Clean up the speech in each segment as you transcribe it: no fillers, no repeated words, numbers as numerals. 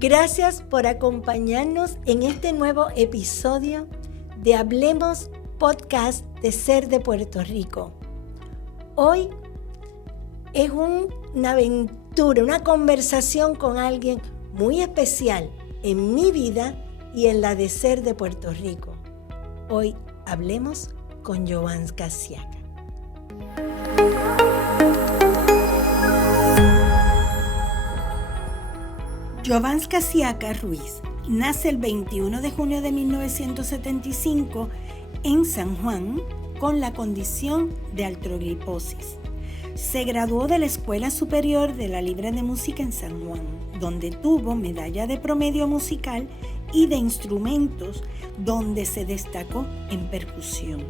Gracias por acompañarnos en este nuevo episodio de Hablemos Podcast de Ser de Puerto Rico. Hoy es una aventura, una conversación con alguien muy especial en mi vida y en la de Ser de Puerto Rico. Hoy hablemos con Jovanska Siaka. Jovanska Siaka Ruiz nace el 21 de junio de 1975 en San Juan con la condición de artrogliposis. Se graduó de la Escuela Superior de la Libre de Música en San Juan, donde tuvo medalla de promedio musical y de instrumentos, donde se destacó en percusión.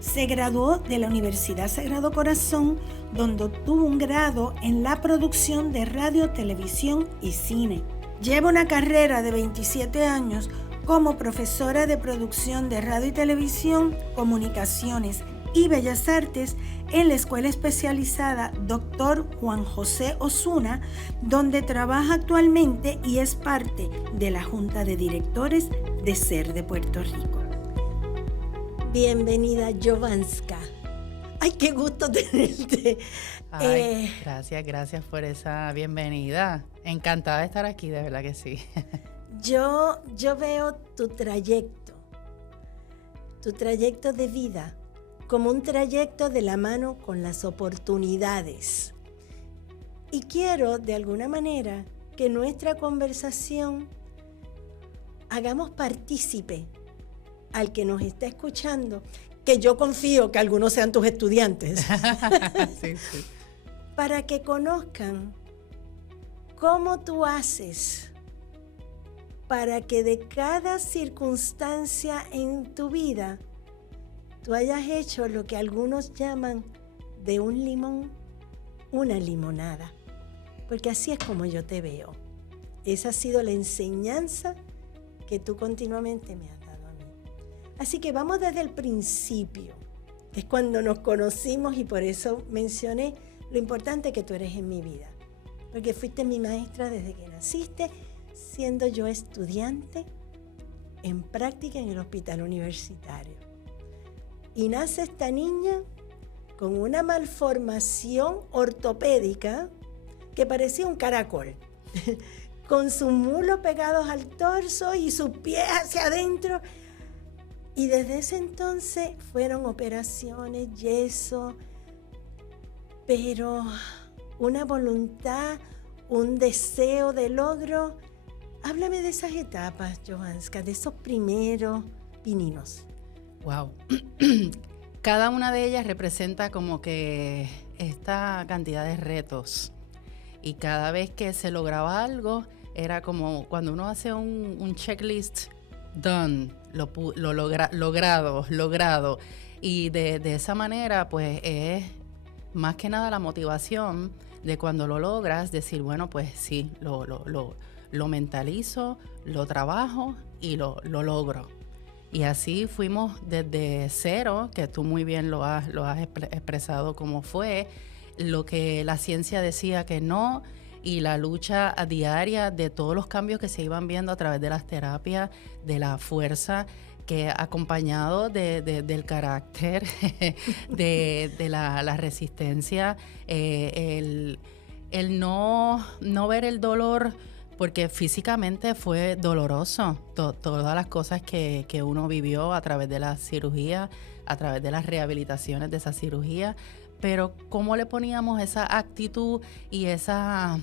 Se graduó de la Universidad Sagrado Corazón, donde tuvo un grado en la producción de radio, televisión y cine. Lleva una carrera de 27 años como profesora de producción de radio y televisión, comunicaciones y bellas artes en la Escuela Especializada Dr. Juan José Osuna, donde trabaja actualmente y es parte de la Junta de Directores de Ser de Puerto Rico. Bienvenida, Jovanska. ¡Ay, qué gusto tenerte! Ay, gracias por esa bienvenida. Encantada de estar aquí, de verdad que sí. Yo veo tu trayecto de vida como un trayecto de la mano con las oportunidades. Y quiero, de alguna manera, que nuestra conversación hagamos partícipe al que nos está escuchando, que yo confío que algunos sean tus estudiantes, sí. Para que conozcan cómo tú haces para que de cada circunstancia en tu vida tú hayas hecho lo que algunos llaman de un limón una limonada. Porque así es como yo te veo. Esa ha sido la enseñanza que tú continuamente me has dado a mí. Así que vamos desde el principio, que es cuando nos conocimos, y por eso mencioné lo importante que tú eres en mi vida. Porque fuiste mi maestra desde que naciste, siendo yo estudiante en práctica en el hospital universitario. Y nace esta niña con una malformación ortopédica que parecía un caracol, con sus muslos pegados al torso y sus pies hacia adentro. Y desde ese entonces fueron operaciones, yeso, pero una voluntad, un deseo de logro. Háblame de esas etapas, Jovanska, de esos primeros pininos. Wow. Cada una de ellas representa como que esta cantidad de retos. Y cada vez que se lograba algo, era como cuando uno hace un checklist, done, logrado. Y de esa manera, pues es más que nada la motivación de cuando lo logras, decir, bueno, pues sí, lo mentalizo, lo trabajo y lo logro. Y así fuimos desde cero, que tú muy bien lo has expresado como fue, lo que la ciencia decía que no, y la lucha diaria de todos los cambios que se iban viendo a través de las terapias, de la fuerza, que acompañado del carácter, de la resistencia, el no ver el dolor, porque físicamente fue doloroso, todas las cosas que uno vivió a través de la cirugía, a través de las rehabilitaciones de esa cirugía, pero cómo le poníamos esa actitud y esa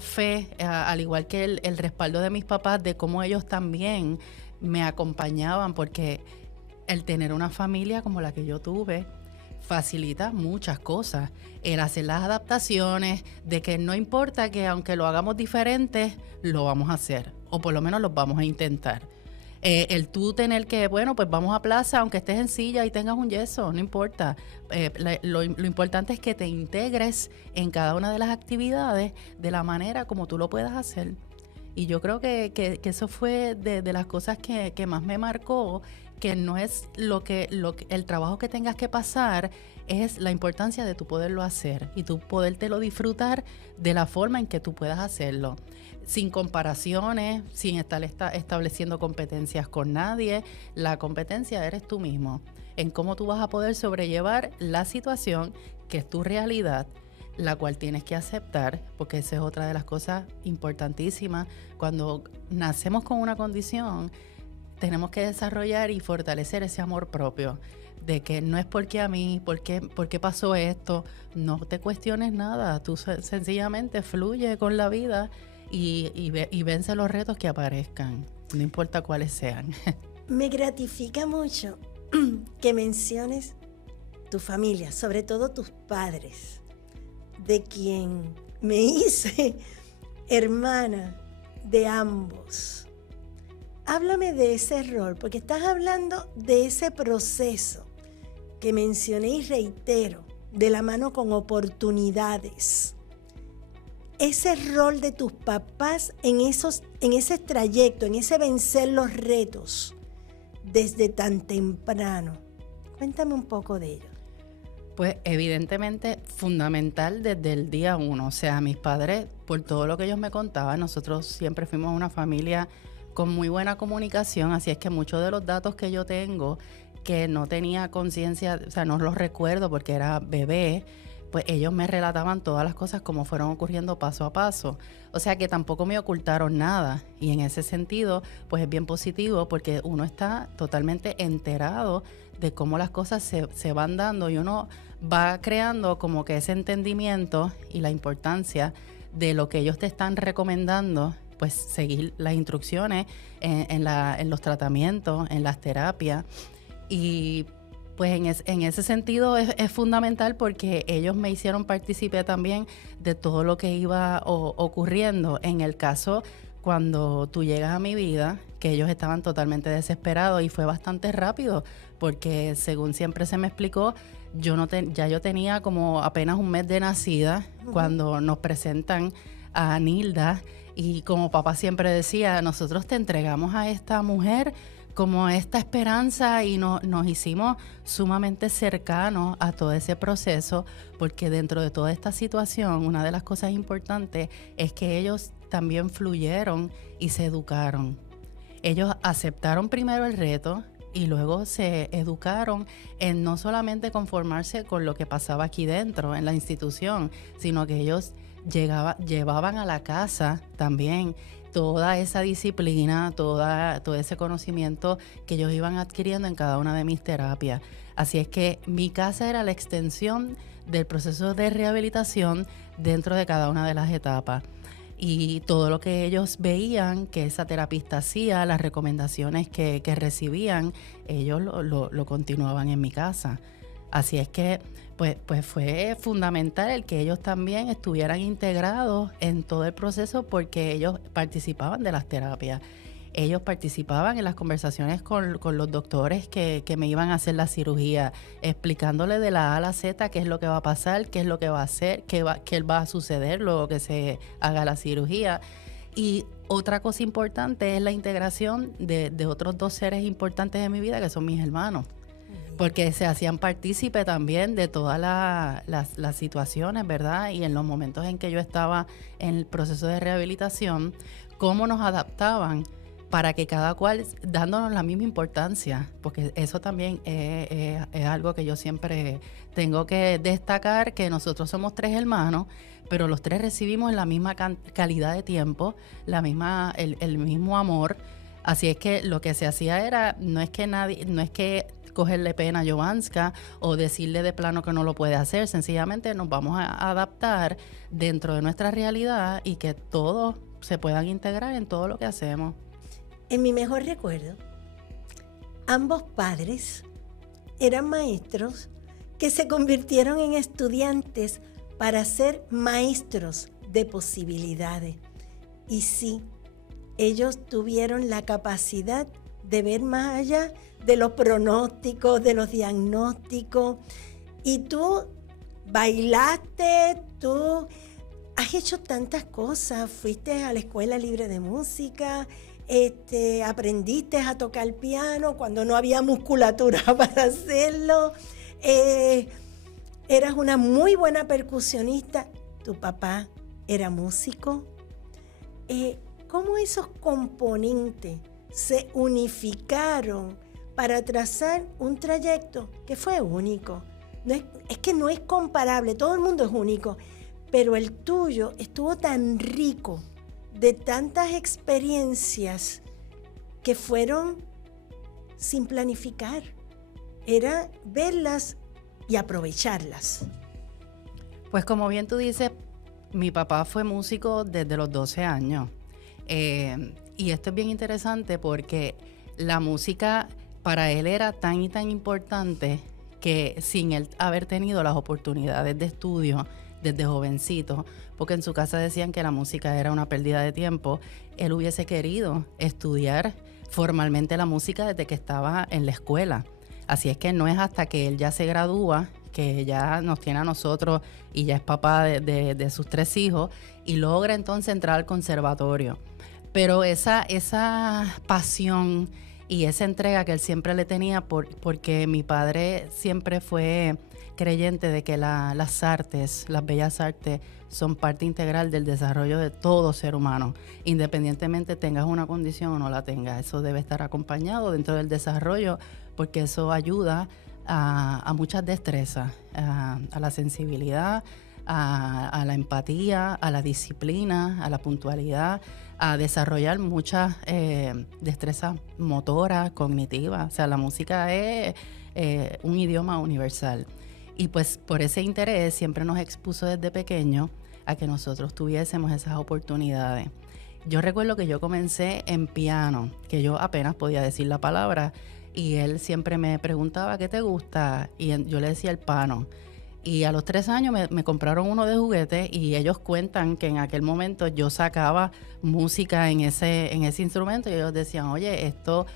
fe, al igual que el respaldo de mis papás, de cómo ellos también me acompañaban, porque el tener una familia como la que yo tuve facilita muchas cosas. El hacer las adaptaciones, de que no importa que aunque lo hagamos diferente, lo vamos a hacer, o por lo menos lo vamos a intentar. El tú tener que, bueno, pues vamos a plaza, aunque estés en silla y tengas un yeso, no importa. Lo importante es que te integres en cada una de las actividades de la manera como tú lo puedas hacer. Y yo creo que eso fue de las cosas que más me marcó, que no es el trabajo que tengas que pasar, es la importancia de tú poderlo hacer y tú podértelo disfrutar de la forma en que tú puedas hacerlo, sin comparaciones, sin estar estableciendo competencias con nadie. La competencia eres tú mismo, en cómo tú vas a poder sobrellevar la situación que es tu realidad, la cual tienes que aceptar, porque esa es otra de las cosas importantísimas. Cuando nacemos con una condición, tenemos que desarrollar y fortalecer ese amor propio, de que no es porque a mí, por qué pasó esto. No te cuestiones nada, tú sencillamente fluye con la vida y vence los retos que aparezcan, no importa cuáles sean. Me gratifica mucho que menciones tu familia, sobre todo tus padres, de quien me hice hermana de ambos. Háblame de ese rol, porque estás hablando de ese proceso que mencioné y reitero, de la mano con oportunidades. Ese rol de tus papás en ese trayecto, en ese vencer los retos desde tan temprano. Cuéntame un poco de ello. Pues evidentemente fundamental desde el día uno. O sea, mis padres, por todo lo que ellos me contaban, nosotros siempre fuimos una familia con muy buena comunicación, así es que muchos de los datos que yo tengo, que no tenía conciencia, o sea, no los recuerdo porque era bebé, pues ellos me relataban todas las cosas como fueron ocurriendo paso a paso. O sea que tampoco me ocultaron nada, y en ese sentido, pues es bien positivo porque uno está totalmente enterado de cómo las cosas se van dando, y uno va creando como que ese entendimiento y la importancia de lo que ellos te están recomendando, pues seguir las instrucciones en los tratamientos, en las terapias. Y pues en ese sentido es fundamental porque ellos me hicieron partícipe también de todo lo que iba ocurriendo. En el caso, cuando tú llegas a mi vida, que ellos estaban totalmente desesperados, y fue bastante rápido porque, según siempre se me explicó, yo tenía como apenas un mes de nacida cuando nos presentan a Nilda, y como papá siempre decía, nosotros te entregamos a esta mujer como esta esperanza, y nos hicimos sumamente cercanos a todo ese proceso, porque dentro de toda esta situación, una de las cosas importantes es que ellos también fluyeron y se educaron. Ellos aceptaron primero el reto y luego se educaron en no solamente conformarse con lo que pasaba aquí dentro en la institución, sino que ellos llevaban a la casa también toda esa disciplina, todo ese conocimiento que ellos iban adquiriendo en cada una de mis terapias. Así es que mi casa era la extensión del proceso de rehabilitación dentro de cada una de las etapas. Y todo lo que ellos veían que esa terapista hacía, las recomendaciones que recibían, ellos lo continuaban en mi casa. Así es que pues fue fundamental el que ellos también estuvieran integrados en todo el proceso, porque ellos participaban de las terapias. Ellos participaban en las conversaciones con los doctores que me iban a hacer la cirugía, explicándole de la A a la Z qué es lo que va a pasar, qué es lo que va a hacer, qué va a suceder luego que se haga la cirugía. Y otra cosa importante es la integración de otros dos seres importantes de mi vida, que son mis hermanos, porque se hacían partícipe también de todas las situaciones, ¿verdad? Y en los momentos en que yo estaba en el proceso de rehabilitación, cómo nos adaptaban para que cada cual, dándonos la misma importancia, porque eso también es algo que yo siempre tengo que destacar, que nosotros somos 3 hermanos, pero los 3 recibimos la misma calidad de tiempo, el mismo amor. Así es que lo que se hacía era, no es que cogerle pena a Jovanska o decirle de plano que no lo puede hacer, sencillamente nos vamos a adaptar dentro de nuestra realidad y que todos se puedan integrar en todo lo que hacemos. En mi mejor recuerdo, ambos padres eran maestros que se convirtieron en estudiantes para ser maestros de posibilidades. Y sí, ellos tuvieron la capacidad de ver más allá de los pronósticos, de los diagnósticos. Y tú bailaste, tú has hecho tantas cosas, fuiste a la Escuela Libre de Música, aprendiste a tocar el piano cuando no había musculatura para hacerlo, eras una muy buena percusionista, tu papá era músico. ¿Cómo esos componentes se unificaron para trazar un trayecto que fue único? Es que no es comparable, todo el mundo es único, pero el tuyo estuvo tan rico de tantas experiencias que fueron sin planificar. Era verlas y aprovecharlas. Pues como bien tú dices, mi papá fue músico desde los 12 años. Y esto es bien interesante porque la música para él era tan y tan importante que sin él haber tenido las oportunidades de estudio desde jovencito, porque en su casa decían que la música era una pérdida de tiempo, él hubiese querido estudiar formalmente la música desde que estaba en la escuela. Así es que no es hasta que él ya se gradúa, que ya nos tiene a nosotros y ya es papá de sus 3 hijos y logra entonces entrar al conservatorio. Pero esa pasión y esa entrega que él siempre le tenía, porque mi padre siempre fue creyente de que las artes, las bellas artes, son parte integral del desarrollo de todo ser humano, independientemente tengas una condición o no la tengas. Eso debe estar acompañado dentro del desarrollo, porque eso ayuda a muchas destrezas, a la sensibilidad, a la empatía, a la disciplina, a la puntualidad, a desarrollar muchas destrezas motoras, cognitivas. O sea, la música es un idioma universal. Y pues por ese interés siempre nos expuso desde pequeño a que nosotros tuviésemos esas oportunidades. Yo recuerdo que yo comencé en piano, que yo apenas podía decir la palabra, y él siempre me preguntaba, ¿qué te gusta? Y yo le decía el piano. Y a los 3 años me compraron uno de juguete y ellos cuentan que en aquel momento yo sacaba música en ese instrumento y ellos decían, oye, esto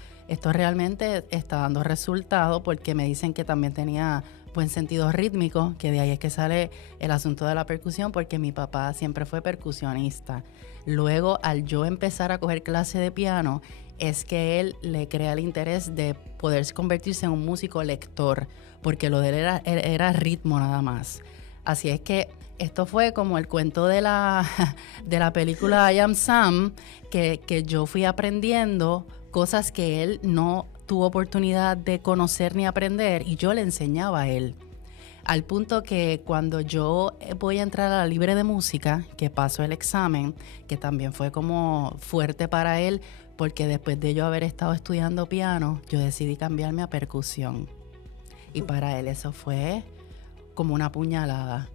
realmente está dando resultado, porque me dicen que también tenía buen sentido rítmico, que de ahí es que sale el asunto de la percusión, porque mi papá siempre fue percusionista. Luego, al yo empezar a coger clase de piano, es que él le crea el interés de poder convertirse en un músico lector, porque lo de él era ritmo nada más. Así es que esto fue como el cuento de la película I Am Sam, que yo fui aprendiendo cosas que él no tuvo oportunidad de conocer ni aprender, y yo le enseñaba a él. Al punto que cuando yo voy a entrar a la Libre de Música, que paso el examen, que también fue como fuerte para él, porque después de yo haber estado estudiando piano, yo decidí cambiarme a percusión. Y para él eso fue como una puñalada.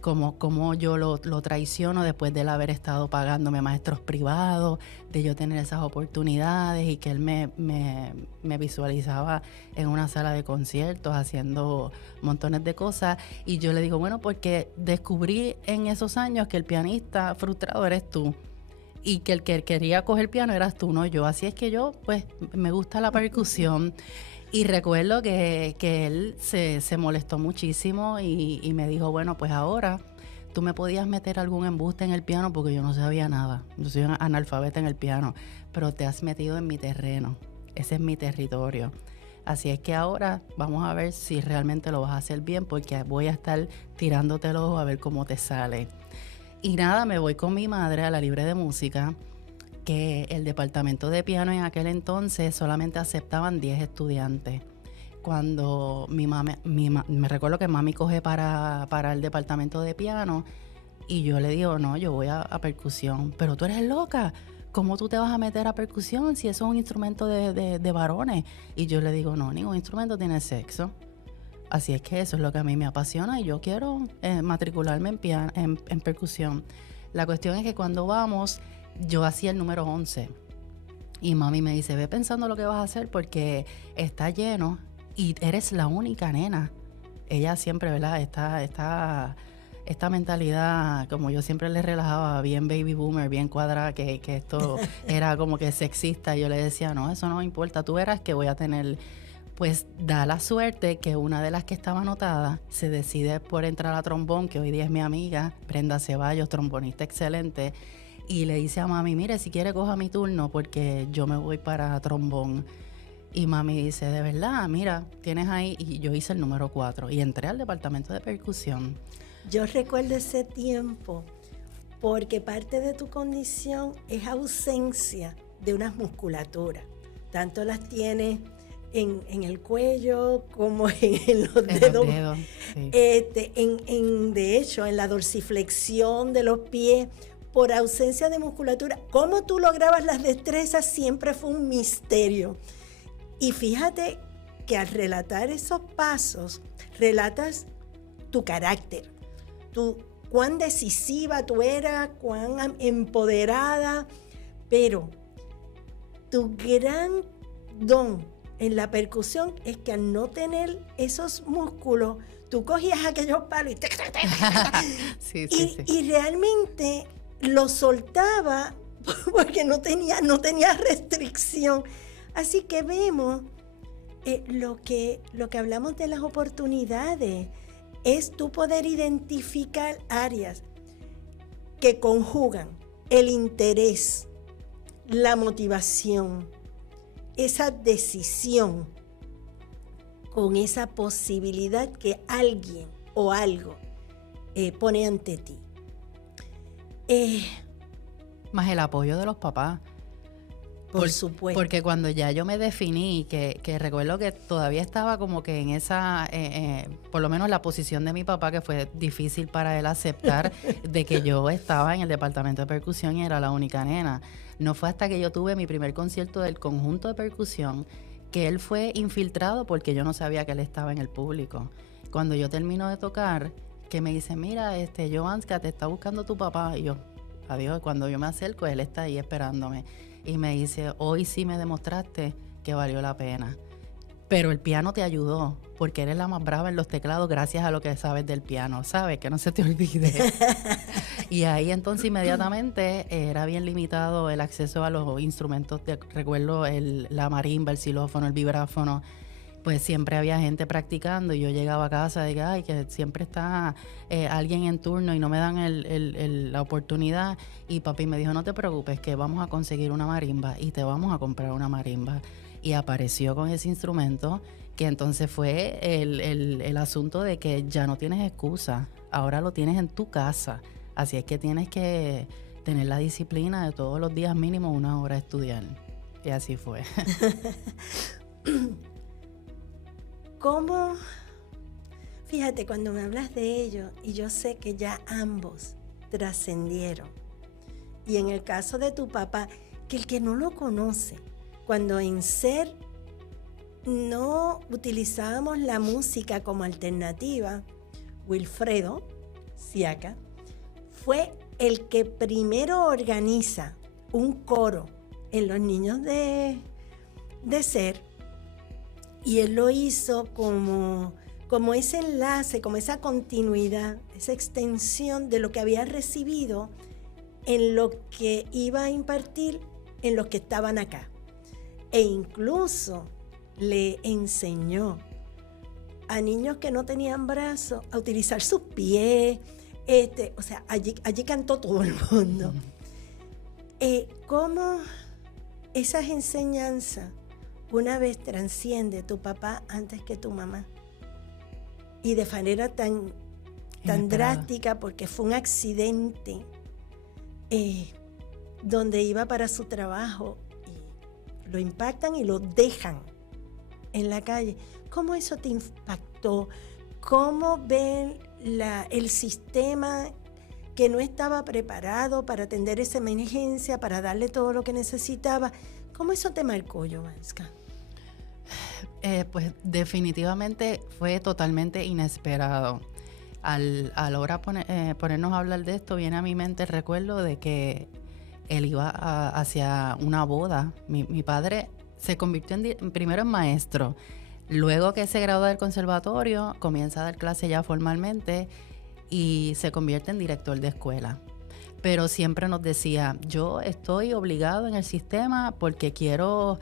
Como yo lo traiciono después de él haber estado pagándome maestros privados, de yo tener esas oportunidades, y que él me visualizaba en una sala de conciertos haciendo montones de cosas. Y yo le digo, bueno, porque descubrí en esos años que el pianista frustrado eres tú, y que el que quería coger piano eras tú, no yo. Así es que yo, pues, me gusta la percusión. Y recuerdo que él se molestó muchísimo y me dijo, bueno, pues ahora tú me podías meter algún embuste en el piano, porque yo no sabía nada. Yo soy una analfabeta en el piano, pero te has metido en mi terreno. Ese es mi territorio. Así es que ahora vamos a ver si realmente lo vas a hacer bien, porque voy a estar tirándote el ojo a ver cómo te sale. Y nada, me voy con mi madre a la Libre de Música, que el departamento de piano en aquel entonces solamente aceptaban 10 estudiantes. Cuando me recuerdo que mami coge para el departamento de piano, y yo le digo, no, yo voy a percusión. Pero tú eres loca, ¿cómo tú te vas a meter a percusión si eso es un instrumento de varones? Y yo le digo, no, ningún instrumento tiene sexo. Así es que eso es lo que a mí me apasiona, y yo quiero matricularme en percusión. La cuestión es que cuando vamos, yo hacía el número 11 y mami me dice, ve pensando lo que vas a hacer, porque está lleno y eres la única nena. Ella siempre, ¿verdad? Esta mentalidad, como yo siempre le relajaba, bien baby boomer, bien cuadrada, que esto era como que sexista. Y yo le decía, no, eso no me importa, tú verás que voy a tener Pues da la suerte que una de las que estaba anotada se decide por entrar a trombón, que hoy día es mi amiga, Brenda Ceballos, trombonista excelente, y le dice a mami, mire, si quiere coja mi turno porque yo me voy para trombón. Y mami dice, de verdad, mira, tienes ahí, y yo hice el número 4 y entré al departamento de percusión. Yo recuerdo ese tiempo porque parte de tu condición es ausencia de unas musculaturas. Tanto las tienes en el cuello como en los dedos. Sí. De hecho, en la dorsiflexión de los pies, por ausencia de musculatura. Cómo tú lograbas las destrezas siempre fue un misterio. Y fíjate que al relatar esos pasos, relatas tu carácter, cuán decisiva tú eras, cuán empoderada, pero tu gran don en la percusión es que al no tener esos músculos, tú cogías aquellos palos y realmente lo soltaba porque no tenía restricción. Así que vemos lo que hablamos de las oportunidades, es tu poder identificar áreas que conjugan el interés, la motivación, esa decisión con esa posibilidad que alguien o algo pone ante ti. Más el apoyo de los papás. Por supuesto. Porque cuando ya yo me definí, que recuerdo que todavía estaba como que en esa, por lo menos la posición de mi papá, que fue difícil para él aceptar de que yo estaba en el departamento de percusión y era la única nena. No fue hasta que yo tuve mi primer concierto del conjunto de percusión que él fue infiltrado porque yo no sabía que él estaba en el público. Cuando yo termino de tocar, que me dice, mira, Jovanska, te está buscando tu papá. Y yo, adiós, cuando yo me acerco, él está ahí esperándome. Y me dice, hoy sí me demostraste que valió la pena. Pero el piano te ayudó, porque eres la más brava en los teclados gracias a lo que sabes del piano, ¿sabes? Que no se te olvide. Y ahí entonces inmediatamente era bien limitado el acceso a los instrumentos, recuerdo la marimba, el xilófono, el vibráfono. Pues siempre había gente practicando y yo llegaba a casa y digo, ay, que siempre está alguien en turno y no me dan la oportunidad. Y papi me dijo, no te preocupes, que vamos a conseguir una marimba y te vamos a comprar una marimba. Y apareció con ese instrumento, que entonces fue el asunto de que ya no tienes excusa, ahora lo tienes en tu casa. Así es que tienes que tener la disciplina de todos los días mínimo 1 hora estudiar. Y así fue. ¿Cómo? Fíjate, cuando me hablas de ello, y yo sé que ya ambos trascendieron. Y en el caso de tu papá, que el que no lo conoce, cuando en SER no utilizábamos la música como alternativa, Wilfredo Siaca fue el que primero organiza un coro en los niños de SER. Y él lo hizo como ese enlace, como esa continuidad, esa extensión de lo que había recibido en lo que iba a impartir en los que estaban acá. E incluso le enseñó a niños que no tenían brazos a utilizar sus pies. O sea, allí cantó todo el mundo. ¿Cómo esas enseñanzas una vez trasciende tu papá antes que tu mamá? Y de manera tan drástica, porque fue un accidente donde iba para su trabajo y lo impactan y lo dejan en la calle. ¿Cómo eso te impactó? ¿Cómo ven el sistema que no estaba preparado para atender esa emergencia, para darle todo lo que necesitaba? ¿Cómo eso te marcó, Jovanska? Pues definitivamente fue totalmente inesperado. Al ahora ponernos a hablar de esto, viene a mi mente el recuerdo de que él iba hacia una boda. Mi padre se convirtió primero en maestro, luego que se graduó del conservatorio, comienza a dar clases ya formalmente y se convierte en director de escuela. Pero siempre nos decía, yo estoy obligado en el sistema porque quiero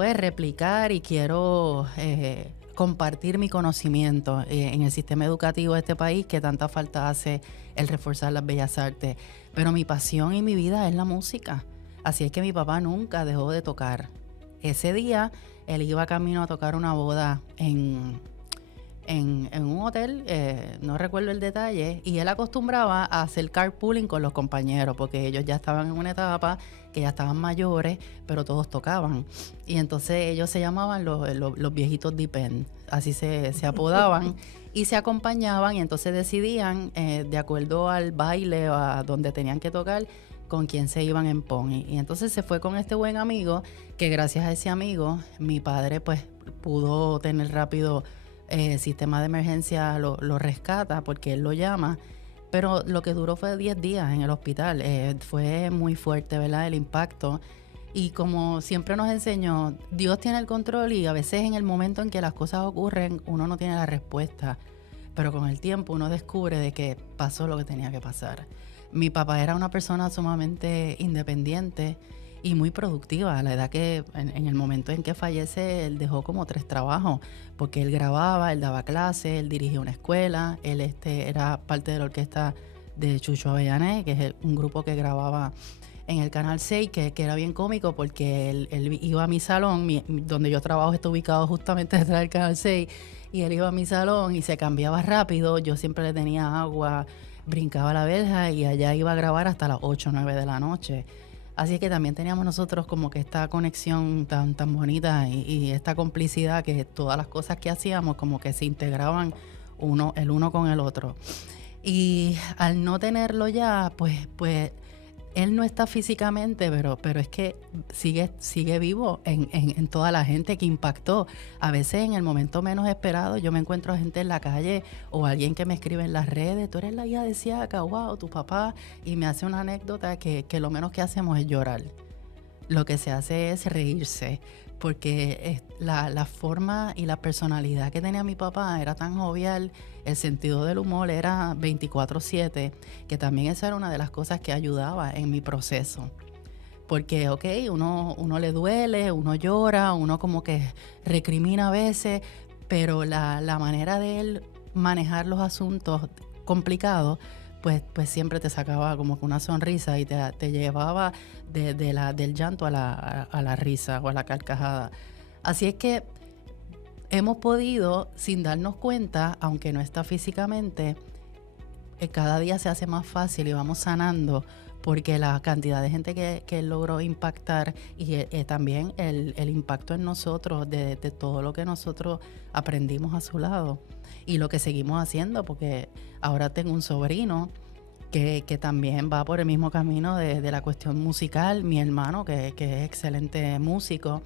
pues replicar y quiero compartir mi conocimiento en el sistema educativo de este país, que tanta falta hace el reforzar las bellas artes. Pero mi pasión y mi vida es la música. Así es que mi papá nunca dejó de tocar. Ese día él iba camino a tocar una boda en un hotel, no recuerdo el detalle, y él acostumbraba a hacer carpooling con los compañeros, porque ellos ya estaban en una etapa que ya estaban mayores, pero todos tocaban. Y entonces ellos se llamaban los viejitos Depend, así se apodaban, y se acompañaban, y entonces decidían, de acuerdo al baile o a donde tenían que tocar, con quién se iban en pony. Y entonces se fue con este buen amigo, que gracias a ese amigo, mi padre pues pudo tener rápido sistema de emergencia, lo rescata porque él lo llama, pero lo que duró fue 10 días en el hospital. Fue muy fuerte, ¿verdad?, el impacto. Y como siempre nos enseñó, Dios tiene el control, y a veces en el momento en que las cosas ocurren, uno no tiene la respuesta, pero con el tiempo uno descubre de que pasó lo que tenía que pasar. Mi papá era una persona sumamente independiente y muy productiva. A la edad que, en el momento en que fallece, él dejó como 3 trabajos, porque él grababa, él daba clases, él dirigía una escuela, él era parte de la orquesta de Chucho Avellané, que es un grupo que grababa en el Canal 6, que era bien cómico, porque él iba a mi salón, donde yo trabajo está ubicado justamente detrás del Canal 6, y él iba a mi salón y se cambiaba rápido. Yo siempre le tenía agua, brincaba la verja y allá iba a grabar hasta las 8 o 9 de la noche. Así que también teníamos nosotros como que esta conexión tan bonita y esta complicidad, que todas las cosas que hacíamos como que se integraban el uno con el otro. Y al no tenerlo ya, pues él no está físicamente, pero es que sigue vivo en toda la gente que impactó. A veces en el momento menos esperado yo me encuentro gente en la calle o alguien que me escribe en las redes: tú eres la hija de Siaka, wow, tu papá, y me hace una anécdota que lo menos que hacemos es llorar. Lo que se hace es reírse, porque la forma y la personalidad que tenía mi papá era tan jovial, el sentido del humor era 24/7, que también esa era una de las cosas que ayudaba en mi proceso. Porque, uno le duele, uno llora, uno como que recrimina a veces, pero la manera de él manejar los asuntos complicados, pues siempre te sacaba como que una sonrisa y te llevaba del llanto a la risa o a la carcajada. Así es que hemos podido, sin darnos cuenta, aunque no está físicamente, cada día se hace más fácil y vamos sanando, porque la cantidad de gente que él logró impactar, y también el impacto en nosotros de todo lo que nosotros aprendimos a su lado y lo que seguimos haciendo, porque ahora tengo un sobrino que también va por el mismo camino de la cuestión musical, mi hermano que es excelente músico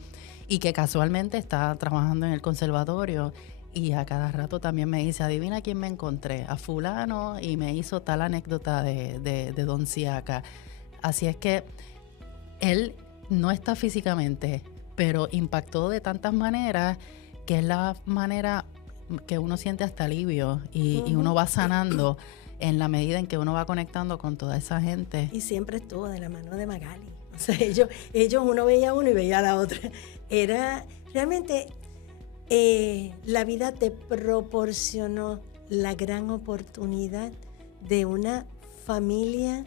y que casualmente está trabajando en el conservatorio, y a cada rato también me dice: adivina quién me encontré, a fulano, y me hizo tal anécdota de Don Siaka. Así es que él no está físicamente, pero impactó de tantas maneras, que es la manera que uno siente hasta alivio y uno va sanando en la medida en que uno va conectando con toda esa gente. Y siempre estuvo de la mano de Magali. O sea, ellos uno veía a uno y veía a la otra. Era realmente... la vida te proporcionó la gran oportunidad de una familia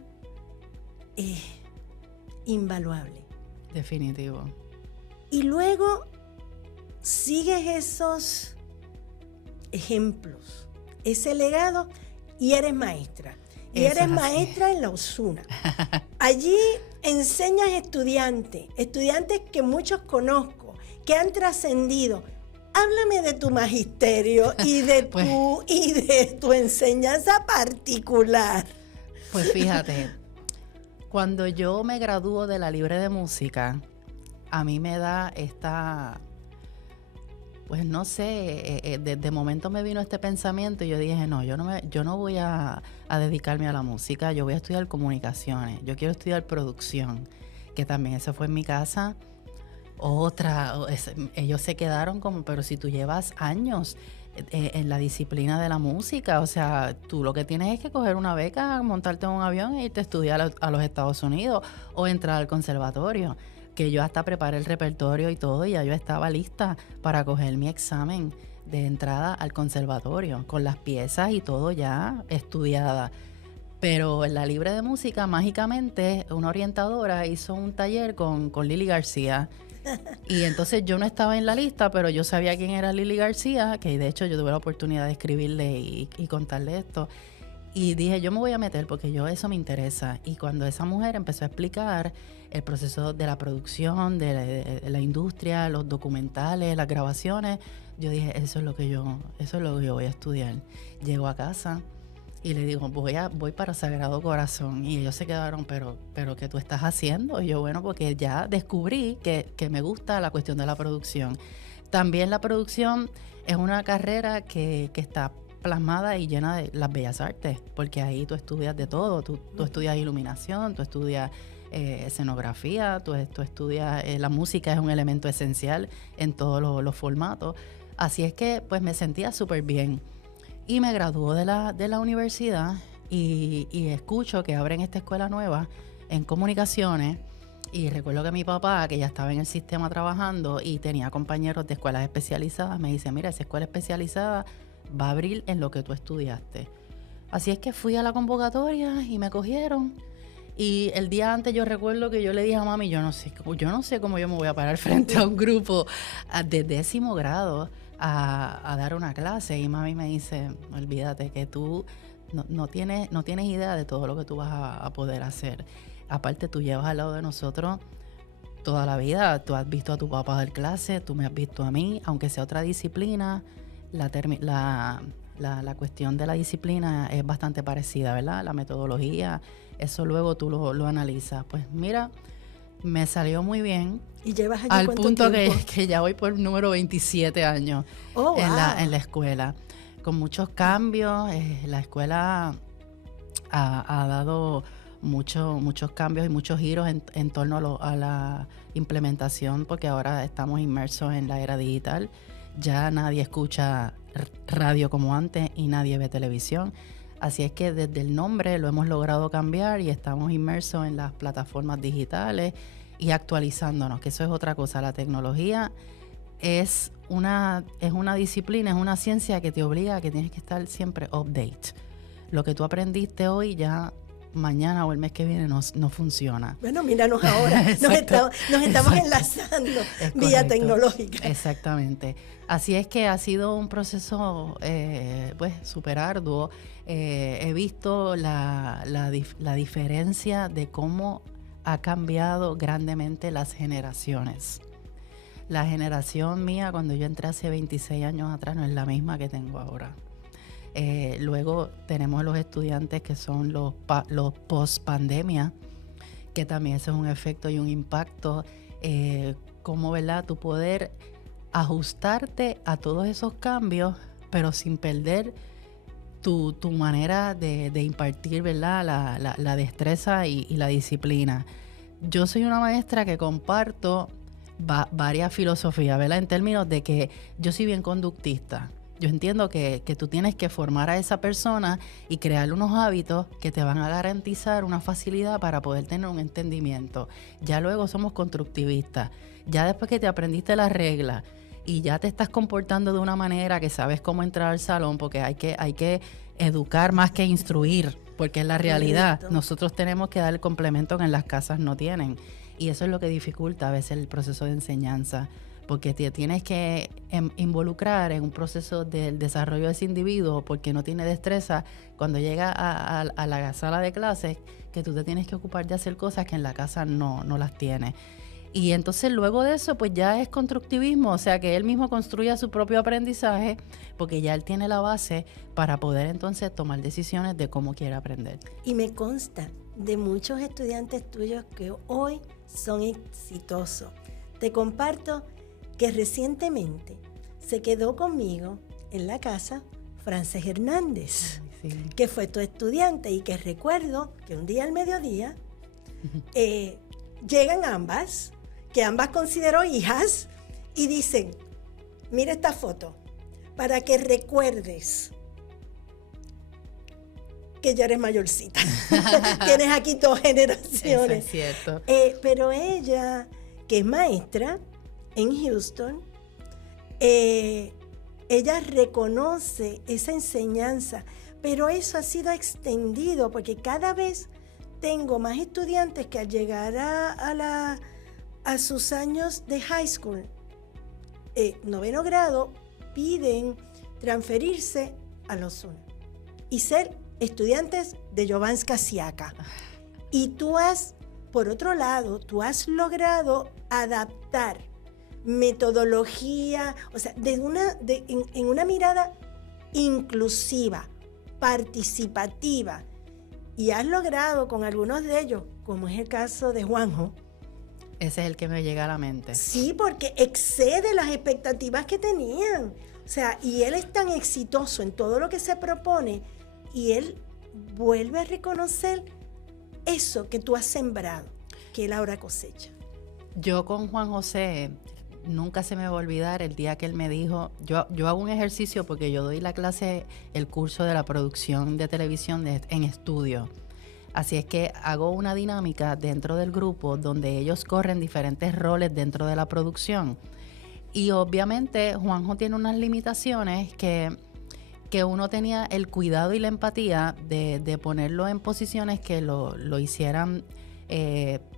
invaluable. Definitivo. Y luego sigues esos ejemplos, ese legado, y eres maestra. Y Eso eres es maestra en la Osuna. Allí enseñas estudiantes que muchos conozco, que han trascendido. Háblame de tu magisterio y de tu enseñanza particular. Pues fíjate, cuando yo me gradúo de la Libre de Música, a mí me da pues no sé, de momento me vino este pensamiento y yo dije: no, yo no voy a dedicarme a la música, yo voy a estudiar comunicaciones, yo quiero estudiar producción, que también eso fue en mi casa. Ellos se quedaron como: pero si tú llevas años en la disciplina de la música, o sea, tú lo que tienes es que coger una beca, montarte en un avión e irte a estudiar a los Estados Unidos o entrar al conservatorio. que yo hasta preparé el repertorio y todo, y ya yo estaba lista para coger mi examen de entrada al conservatorio, con las piezas y todo ya estudiada. Pero en la Libre de Música, mágicamente, una orientadora hizo un taller con Lili García. Y entonces yo no estaba en la lista, pero yo sabía quién era Lili García, que de hecho yo tuve la oportunidad de escribirle y contarle esto. Y dije, yo me voy a meter porque eso me interesa. Y cuando esa mujer empezó a explicar el proceso de la producción, de la industria, los documentales, las grabaciones, yo dije, eso es lo que yo voy a estudiar. Llego a casa y le digo, voy para Sagrado Corazón. Y ellos se quedaron, pero ¿qué tú estás haciendo? Y yo, bueno, porque ya descubrí que me gusta la cuestión de la producción. También la producción es una carrera que está plasmada y llena de las bellas artes, porque ahí tú estudias de todo. Tú estudias iluminación, tú estudias escenografía, tú estudias, la música es un elemento esencial en todos los formatos. Así es que pues me sentía súper bien. Y me graduó de la universidad y escucho que abren esta escuela nueva en comunicaciones. Y recuerdo que mi papá, que ya estaba en el sistema trabajando y tenía compañeros de escuelas especializadas, me dice, mira, esa escuela especializada va a abrir en lo que tú estudiaste. Así es que fui a la convocatoria y me cogieron. Y el día antes yo recuerdo que yo le dije a mami, yo no sé cómo yo me voy a parar frente a un grupo de 10º grado a dar una clase. Y mami me dice, olvídate que tú no tienes idea de todo lo que tú vas a poder hacer. Aparte, tú llevas al lado de nosotros toda la vida. Tú has visto a tu papá dar clase, tú me has visto a mí, aunque sea otra disciplina. La cuestión de la disciplina es bastante parecida, ¿verdad? La metodología, eso luego tú lo analizas. Pues mira, me salió muy bien. ¿Y llevas allí al cuánto punto tiempo? que ya voy por número 27 años en la escuela. Con muchos cambios, la escuela ha dado muchos cambios y muchos giros en torno a la implementación, porque ahora estamos inmersos en la era digital. Ya nadie escucha radio como antes y nadie ve televisión. Así es que desde el nombre lo hemos logrado cambiar y estamos inmersos en las plataformas digitales y actualizándonos, que eso es otra cosa. La tecnología es una disciplina, es una ciencia que te obliga a que tienes que estar siempre update. Lo que tú aprendiste hoy ya mañana o el mes que viene no funciona. Bueno, míranos ahora, nos estamos enlazando vía tecnológica. Exactamente. Así es que ha sido un proceso pues súper arduo. He visto la diferencia de cómo ha cambiado grandemente las generaciones. La generación mía, cuando yo entré hace 26 años atrás, no es la misma que tengo ahora. Luego tenemos los estudiantes que son los post-pandemia, que también eso es un efecto y un impacto. Cómo, ¿verdad?, tú poder ajustarte a todos esos cambios, pero sin perder tu manera de impartir, ¿verdad?, la destreza y la disciplina. Yo soy una maestra que comparto varias filosofías, ¿verdad?, en términos de que yo soy bien conductista. Yo entiendo que tú tienes que formar a esa persona y crear unos hábitos que te van a garantizar una facilidad para poder tener un entendimiento. Ya luego somos constructivistas. Ya después que te aprendiste las reglas y ya te estás comportando de una manera que sabes cómo entrar al salón, porque hay que educar más que instruir, porque es la realidad. Nosotros tenemos que dar el complemento que en las casas no tienen. Y eso es lo que dificulta a veces el proceso de enseñanza, porque te tienes que involucrar en un proceso del desarrollo de ese individuo, porque no tiene destreza cuando llega a la sala de clases, que tú te tienes que ocupar de hacer cosas que en la casa no las tienes. Y entonces luego de eso pues ya es constructivismo, o sea que él mismo construye su propio aprendizaje, porque ya él tiene la base para poder entonces tomar decisiones de cómo quiere aprender. Y me consta de muchos estudiantes tuyos que hoy son exitosos. Te comparto que recientemente se quedó conmigo en la casa Frances Hernández, sí, que fue tu estudiante, y que recuerdo que un día al mediodía llegan ambas, que ambas consideró hijas, y dicen, mira esta foto, para que recuerdes que ya eres mayorcita. Tienes aquí 2 generaciones. Eso es cierto. Pero ella que es maestra en Houston. Ella reconoce esa enseñanza, pero eso ha sido extendido porque cada vez tengo más estudiantes que al llegar a sus años de high school, 9º grado, piden transferirse a los UNA y ser estudiantes de Jovanska Siaka. Y por otro lado, tú has logrado adaptar metodología, o sea, en una mirada inclusiva, participativa, y has logrado con algunos de ellos, como es el caso de Juanjo. Ese es el que me llega a la mente. Sí, porque excede las expectativas que tenían. O sea, y él es tan exitoso en todo lo que se propone, y él vuelve a reconocer eso que tú has sembrado, que él ahora cosecha. Yo con Juan José, nunca se me va a olvidar el día que él me dijo, yo hago un ejercicio porque yo doy la clase, el curso de la producción de televisión en estudio. Así es que hago una dinámica dentro del grupo donde ellos corren diferentes roles dentro de la producción. Y obviamente Juanjo tiene unas limitaciones que uno tenía el cuidado y la empatía de ponerlo en posiciones que lo hicieran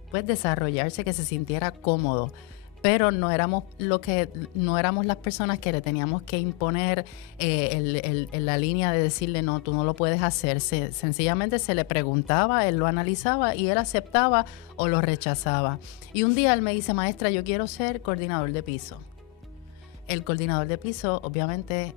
pues desarrollarse, que se sintiera cómodo. Pero no éramos las personas que le teníamos que imponer la línea de decirle no, tú no lo puedes hacer. Sencillamente se le preguntaba, él lo analizaba y él aceptaba o lo rechazaba. Y un día él me dice, maestra, yo quiero ser coordinador de piso. El coordinador de piso obviamente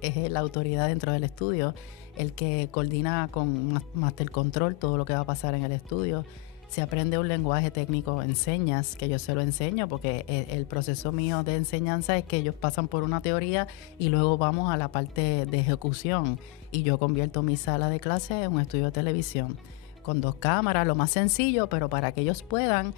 es la autoridad dentro del estudio, el que coordina con Master Control todo lo que va a pasar en el estudio. Se aprende un lenguaje técnico en señas, que yo se lo enseño, porque el proceso mío de enseñanza es que ellos pasan por una teoría y luego vamos a la parte de ejecución. Y yo convierto mi sala de clase en un estudio de televisión, con 2 cámaras, lo más sencillo, pero para que ellos puedan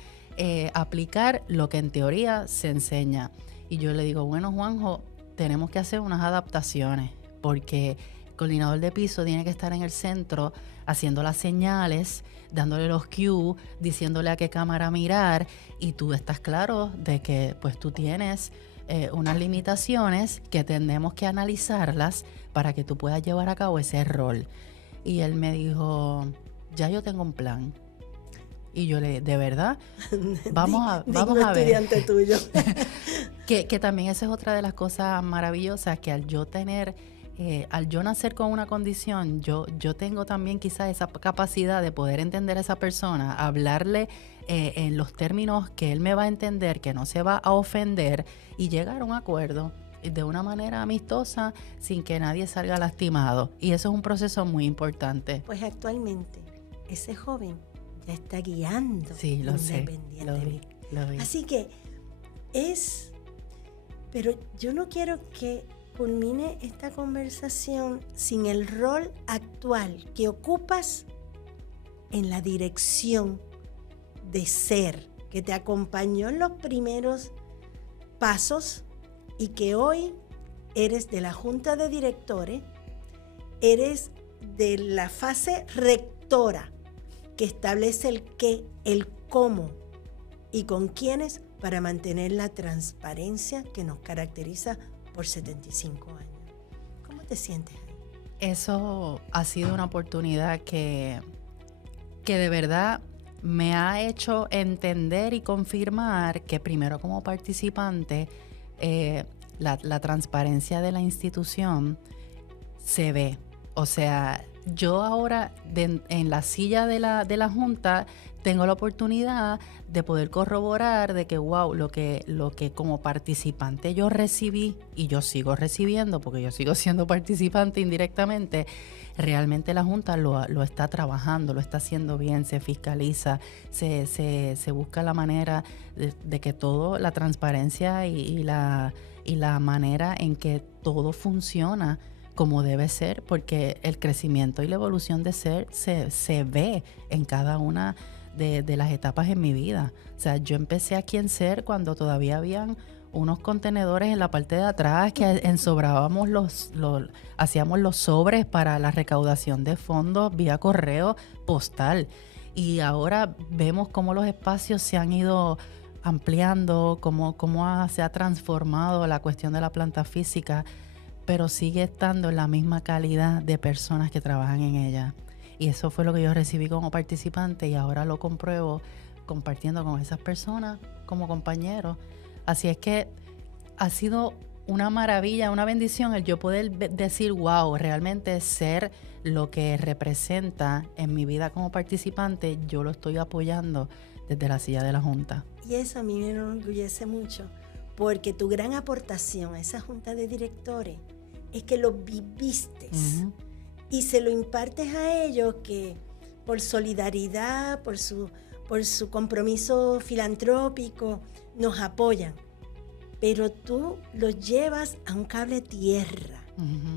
aplicar lo que en teoría se enseña. Y yo le digo, bueno, Juanjo, tenemos que hacer unas adaptaciones, porque el coordinador de piso tiene que estar en el centro haciendo las señales, dándole los cues, diciéndole a qué cámara mirar, y tú estás claro de que pues tú tienes unas limitaciones que tenemos que analizarlas para que tú puedas llevar a cabo ese rol. Y él me dijo, ya yo tengo un plan. Y yo le, ¿de verdad? Vamos a ver. Estudiante tuyo. que también esa es otra de las cosas maravillosas, que al yo nacer con una condición, yo tengo también quizás esa capacidad de poder entender a esa persona, hablarle en los términos que él me va a entender, que no se va a ofender, y llegar a un acuerdo de una manera amistosa sin que nadie salga lastimado. Y eso es un proceso muy importante. Pues actualmente ese joven ya está guiando independientemente. Lo vi. Así que pero yo no quiero que culmine esta conversación sin el rol actual que ocupas en la dirección de ser, que te acompañó en los primeros pasos y que hoy eres de la Junta de Directores, eres de la fase rectora que establece el qué, el cómo y con quiénes para mantener la transparencia que nos caracteriza por 75 años. ¿Cómo te sientes ahí? Eso ha sido una oportunidad que de verdad me ha hecho entender y confirmar que primero como participante la transparencia de la institución se ve. O sea, yo ahora en la silla de la Junta tengo la oportunidad de poder corroborar de que wow, lo que como participante yo recibí y yo sigo recibiendo porque yo sigo siendo participante indirectamente, realmente la Junta lo está trabajando, lo está haciendo bien, se fiscaliza, se busca la manera de que todo, la transparencia y la manera en que todo funciona como debe ser, porque el crecimiento y la evolución de ser se ve en cada una de las etapas en mi vida. O sea, yo empecé aquí en Ser cuando todavía habían unos contenedores en la parte de atrás que ensobrábamos hacíamos los sobres para la recaudación de fondos vía correo postal. Y ahora vemos cómo los espacios se han ido ampliando, cómo se ha transformado la cuestión de la planta física, pero sigue estando en la misma calidad de personas que trabajan en ella. Y eso fue lo que yo recibí como participante y ahora lo compruebo compartiendo con esas personas como compañeros. Así es que ha sido una maravilla, una bendición el yo poder decir, wow, realmente ser lo que representa en mi vida como participante, yo lo estoy apoyando desde la silla de la Junta. Y eso a mí me enorgullece mucho, porque tu gran aportación a esa Junta de Directores es que lo viviste y se lo impartes a ellos, que por solidaridad, por su compromiso filantrópico, nos apoyan. Pero tú los llevas a un cable tierra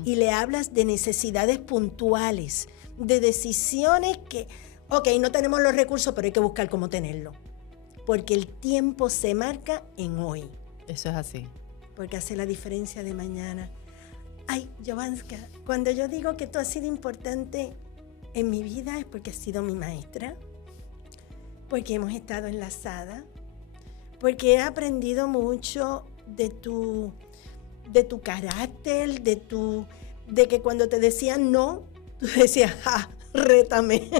y le hablas de necesidades puntuales, de decisiones que, ok, no tenemos los recursos, pero hay que buscar cómo tenerlo. Porque el tiempo se marca en hoy. Eso es así. Porque hace la diferencia de mañana. Ay, Jovanska, cuando yo digo que tú has sido importante en mi vida es porque has sido mi maestra, porque hemos estado enlazadas, porque he aprendido mucho de tu carácter, de que cuando te decían no, tú decías, rétame.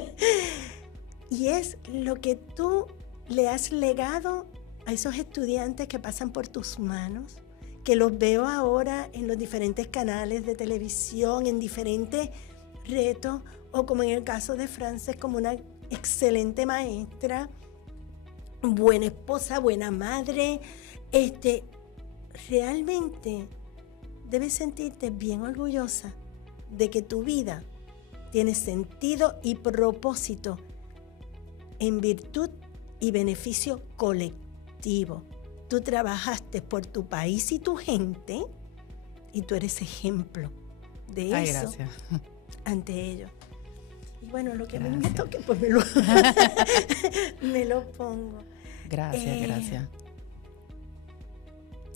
Y es lo que tú le has legado a esos estudiantes que pasan por tus manos, que los veo ahora en los diferentes canales de televisión, en diferentes retos, o como en el caso de Frances, como una excelente maestra, buena esposa, buena madre. Realmente debes sentirte bien orgullosa de que tu vida tiene sentido y propósito en virtud y beneficio colectivo. Tú trabajaste por tu país y tu gente y tú eres ejemplo de eso. Gracias. Ante ellos. Y bueno, lo que a mí me Gracias. toque, pues me lo pongo. Gracias.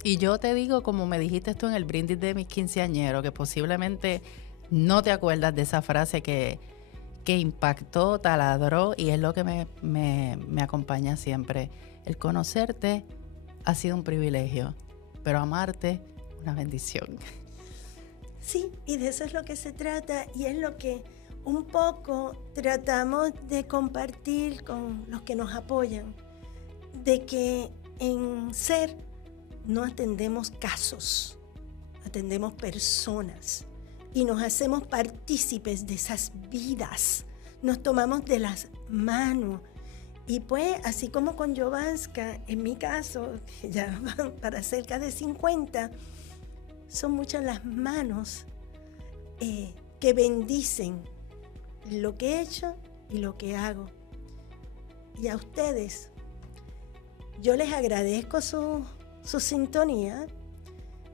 Y yo te digo, como me dijiste tú en el brindis de mis quinceañeros, que posiblemente no te acuerdas de esa frase que impactó, taladró, y es lo que me acompaña siempre. El conocerte ha sido un privilegio, pero amarte, una bendición. Sí, y de eso es lo que se trata, y es lo que un poco tratamos de compartir con los que nos apoyan, de que en SER no atendemos casos, atendemos personas y nos hacemos partícipes de esas vidas, nos tomamos de las manos. Y pues, así como con Jovanska, en mi caso, que ya van para cerca de 50, son muchas las manos que bendicen lo que he hecho y lo que hago. Y a ustedes, yo les agradezco su sintonía.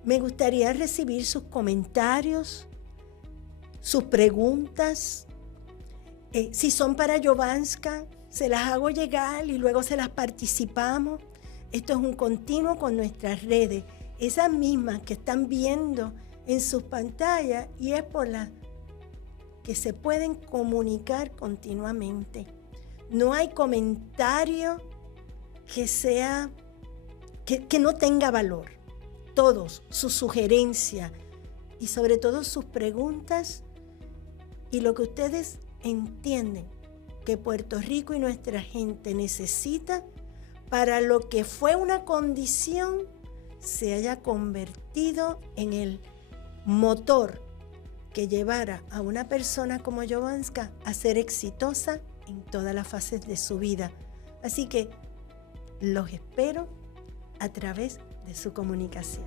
Me gustaría recibir sus comentarios, sus preguntas. Si son para Jovanska, se las hago llegar y luego se las participamos. Esto es un continuo con nuestras redes, esas mismas que están viendo en sus pantallas, y es por las que se pueden comunicar continuamente. No hay comentario que no tenga valor. Todos, sus sugerencias y sobre todo sus preguntas y lo que ustedes entienden que Puerto Rico y nuestra gente necesita para lo que fue una condición se haya convertido en el motor que llevara a una persona como Jovanska a ser exitosa en todas las fases de su vida. Así que los espero a través de su comunicación.